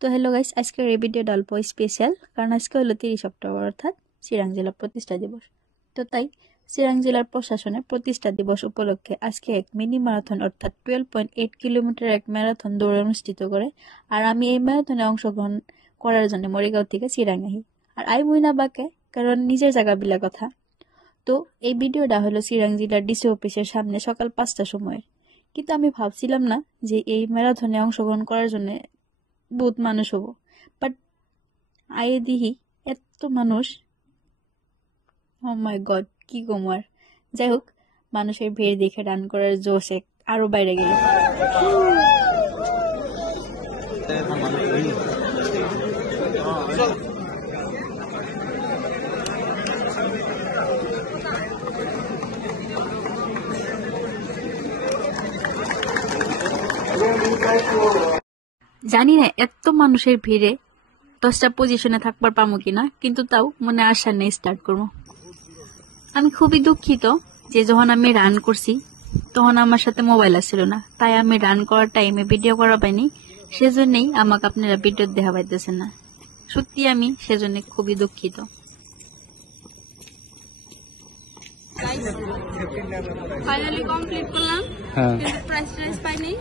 তো hello guys, আজকের এই ভিডিওটা অল্প স্পেশাল, কারণ আজকে হলো 30 অক্টোবর অর্থাৎ চিরাং জেলা প্রতিষ্ঠা দিবস। তো তাই চিরাং জেলার প্রশাসনে প্রতিষ্ঠা দিবস উপলক্ষে আজকে এক মিনি ম্যারাথন অর্থাৎ 12.8 কিলোমিটার এক ম্যারাথন দৌড় অনুষ্ঠিত করে। আর আমি এই ম্যারাথনে অংশগ্রহণ করার জন্য মরিগাঁও থেকে চিরাং আহি। আর আই বই না বাকে, কারণ নিজের জায়গা বিলা কথা। তো এই ভিডিওটা হলো চিরাং জেলার ডিসি অফিসের সামনে সকাল 5টার সময়। কিন্তু আমি ভাবছিলাম না যে এই ম্যারাথনে অংশগ্রহণ করার জন্য বহুত মানুষ হবো, বাট আয়ে দিহি এত মানুষ। ও মাই গড, কি কমার। যাই হোক, মানুষের ভিড় দেখে রান করার জোশ আরো বাইরে গেল। জানি না এত মানুষের ভিড়ে 10টা পজিশনে থাকবার পামো কিনা, কিন্তু তাও মনে আশা নেই স্টার্ট করবো। আমি খুবই দুঃখিত যে যখন আমি রান করছি তখন আমার সাথে মোবাইল আসছিল না, তাই আমি রান করার টাইমে ভিডিও করা পাইনি। সেজন্যই আমাকে আপনারা ভিডিও দেখা পাইতেছেন না। সত্যি আমি সেজন্য খুবই দুঃখিত। ফাইনালি কমপ্লিট করলাম, কিন্তু প্রাইস পাইনি,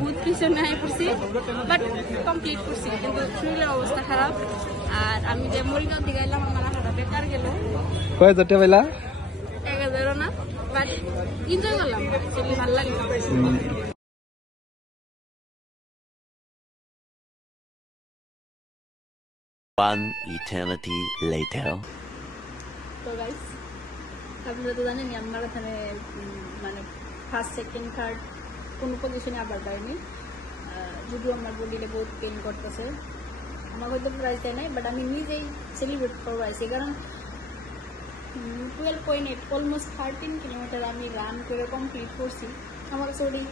বহুত পিছনে হয়ে পড়ছি, বাট কমপ্লিট করছি। কিন্তু শরীরের অবস্থা খারাপ। আর আমি যে মরিগাঁও থেকে এলাম, আমার আশাটা বেকার গেল। কয় হাজার টাকা পাইলা? 1000 না, বাট এনজয় করলাম, অ্যাকচুয়ালি ভালো লাগলো। One eternity later. তো গাইস, আপনারা তো জানেনই আমি ম্যারাথনে মানে ফার্স্ট সেকেন্ড থার্ড কোনো পজিশনে আবার পাইনি। যদিও আমার বডিটা বহুত পেন করতেছে, আমার হয়তো প্রাইজ দেয় নাই, বাট আমি নিজেই সেলিব্রেট করবো আছি, কারণ 12.8 অলমোস্ট 13 কিলোমিটার আমি রান করে কমপ্লিট করছি। আমার সরি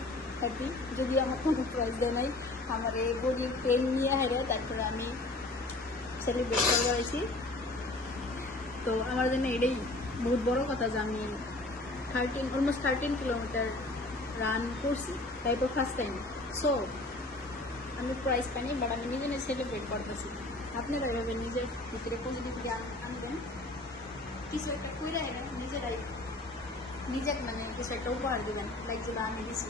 হ্যাপি, যদি আমার কোনো প্রাইজ দেয় নাই, আমার এই বডির পেন নিয়ে হেরে তারপরে আমি সেলিব্রেট করবো আছি। তো আমার জন্য এটাই বহুত বড় কথা যে আমি অলমোস্ট 13 কিলোমিটার রান করছি, তাই তো ফার্স্ট টাইম। সো আমি প্রাইজ পাইনি, বাট আমি নিজে সেলিব্রেট করতেছি। আপনারা এভাবে নিজের ভিতরে পজিটিভিটি আনবেন, কিছু একটা করে নিজেরাই নিজের মানে কিছু একটা উপহার দেবেন, লাইক যেটা আমি দিছি।